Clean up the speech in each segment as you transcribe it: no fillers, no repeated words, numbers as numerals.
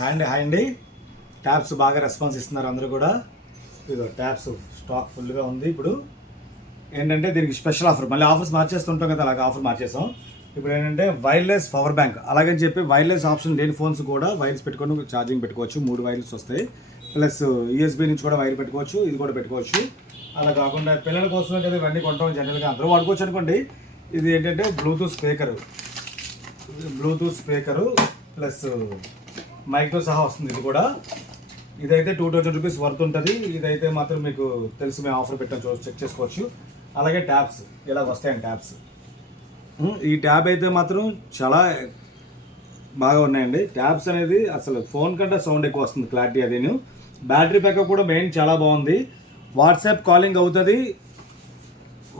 Hi అండి. Tabs బాగా response ఇస్తున్నారు అందరూ కూడా. ఇదిగో ట్యాబ్స్ స్టాక్ ఫుల్గా ఉంది. ఇప్పుడు ఏంటంటే దీనికి స్పెషల్ ఆఫర్, మళ్ళీ ఆఫర్స్ మార్చేస్తుంటాం కదా, అలాగే ఆఫర్ మార్చేసాం. ఇప్పుడు ఏంటంటే వైర్లెస్ పవర్ బ్యాంక్, అలాగని చెప్పి వైర్లెస్ ఆప్షన్ లేని ఫోన్స్ కూడా వైర్స్ పెట్టుకొని ఛార్జింగ్ పెట్టుకోవచ్చు. 3 వైర్స్ వస్తాయి, ప్లస్ యూఎస్బీ నుంచి కూడా వైర్ పెట్టుకోవచ్చు, ఇది కూడా పెట్టుకోవచ్చు. అలా కాకుండా పిల్లల కోసమే కదా ఇవన్నీ కొంటాం, జనరల్గా అందరూ వాడుకోవచ్చు అనుకోండి. ఇది ఏంటంటే బ్లూటూత్ స్పీకరు ప్లస్ మైక్తో సహా వస్తుంది. ఇది కూడా ఇదైతే 2000 రూపీస్ వర్త్ ఉంటుంది. ఇదైతే మాత్రం మీకు తెలుసు, మేము ఆఫర్ పెట్టాం, చెక్ చేసుకోవచ్చు. అలాగే ట్యాబ్స్ ఇలా వస్తాయండి. ట్యాబ్స్, ఈ ట్యాబ్ అయితే మాత్రం చాలా బాగా ఉన్నాయండి. ట్యాబ్స్ అనేది అసలు ఫోన్ కంటే సౌండ్ ఎక్కువ వస్తుంది, క్లారిటీ. అది బ్యాటరీ బ్యాకప్ కూడా మెయిన్ చాలా బాగుంది. వాట్సాప్ కాలింగ్ అవుతుంది,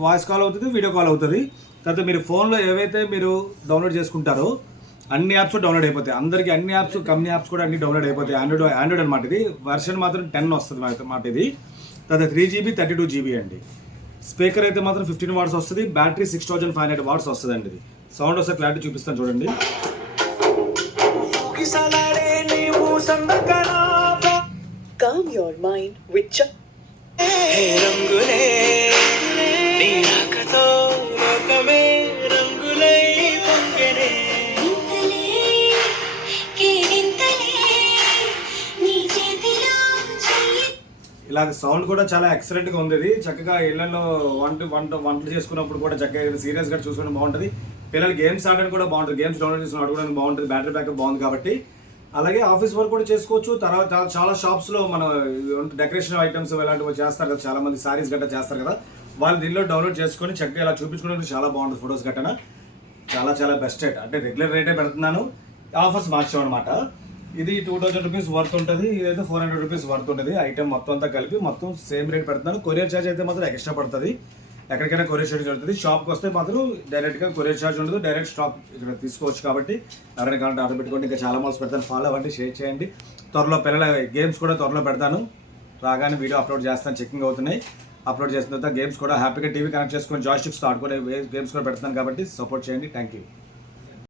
వాయిస్ కాల్ అవుతుంది, వీడియో కాల్ అవుతుంది. తర్వాత మీరు ఫోన్లో ఏవైతే మీరు డౌన్లోడ్ చేసుకుంటారో అన్ని యాప్స్ డౌన్లోడ్ అయిపోతాయి. అందరికీ అన్ని యాప్స్, కంపెనీ యాప్స్ కూడా అన్ని డౌన్లోడ్ అయిపోతాయి. ఆండ్రాయిడ్ అనమాట. ఇది వర్షన్ మాత్రం 10 వస్తుంది అన్నమాట. ఇది తర్వాత 3GB 32GB అండి. స్పీకర్ అయితే మాత్రం 15 వాట్స్ వస్తుంది. బ్యాటరీ 6500 వాట్స్ వస్తుంది అండి. ఇది సౌండ్ వస్తే క్లారిటీ చూపిస్తాను చూడండి. Calm your mind with ఇలాగ సౌండ్ కూడా చాలా ఎక్సలెంట్గా ఉంది. ఇది చక్కగా ఇళ్లలో వంటలు చేసుకున్నప్పుడు కూడా చక్కగా సీరియస్గా చూసుకోవడం బాగుంటుంది. పిల్లలు గేమ్స్ ఆడడానికి కూడా బాగుంటుంది, గేమ్స్ డౌన్లోడ్ చేసుకుని ఆడుకోవడానికి బాగుంటుంది. బ్యాటరీ బ్యాకప్ బాగుంది కాబట్టి. అలాగే ఆఫీస్ వర్క్ కూడా చేసుకోవచ్చు. తర్వాత చాలా షాప్స్లో మన డెకరేషన్ ఐటమ్స్ ఇలాంటివి చేస్తారు కదా, చాలా మంది సారీస్ గట్రా చేస్తారు కదా, వాళ్ళు దీనిలో డౌన్లోడ్ చేసుకొని చక్కగా ఇలా చూపించుకోవడానికి చాలా బాగుంటుంది. ఫొటోస్ గట్టన చాలా బెస్ట్ రేట్, అంటే రెగ్యులర్ రేటే పెడుతున్నాను, ఆఫర్స్ మార్చాం అనమాట. ఇది 2000 రూపీస్ వర్త్ ఉంటుంది. ఇదైతే 400 రూపీస్ వర్త్ ఉంటుంది. ఐటమ్ మొత్తం అంతా కలిపి మొత్తం సేమ్ రేట్ పెడుతున్నాను. కొరియర్ ఛార్జ్ అయితే మాత్రం ఎక్స్ట్రా పడుతుంది. ఎక్కడికైనా కొరియర్ ఛార్జ్ ఉంటుంది. షాప్కి వస్తే మాత్రం డైరెక్ట్గా కొరియర్ ఛార్జ్ ఉండదు, డైరెక్ట్ స్టాక్ ఇక్కడ తీసుకోవచ్చు. కాబట్టి ఎవరైనా కావాలంటే ఆర్డర్ పెట్టుకోండి. ఇంకా చాలా మాల్స్ పెడతాను, ఫాలో అవ్వండి, షేర్ చేయండి. త్వరలో పిల్లల గేమ్స్ కూడా త్వరలో పెడతాను. రాగానే వీడియో అప్లోడ్ చేస్తాను, చెకింగ్ అవుతున్నాయి. అప్లోడ్ చేసిన తర్వాత గేమ్స్ కూడా హ్యాపీగా టీవీ కనెక్ట్ చేసుకొని జాయ్స్టిక్స్తో ఆడుకునే గేమ్స్ కూడా పెడతాను. కాబట్టి సపోర్ట్ చేయండి. Thank you.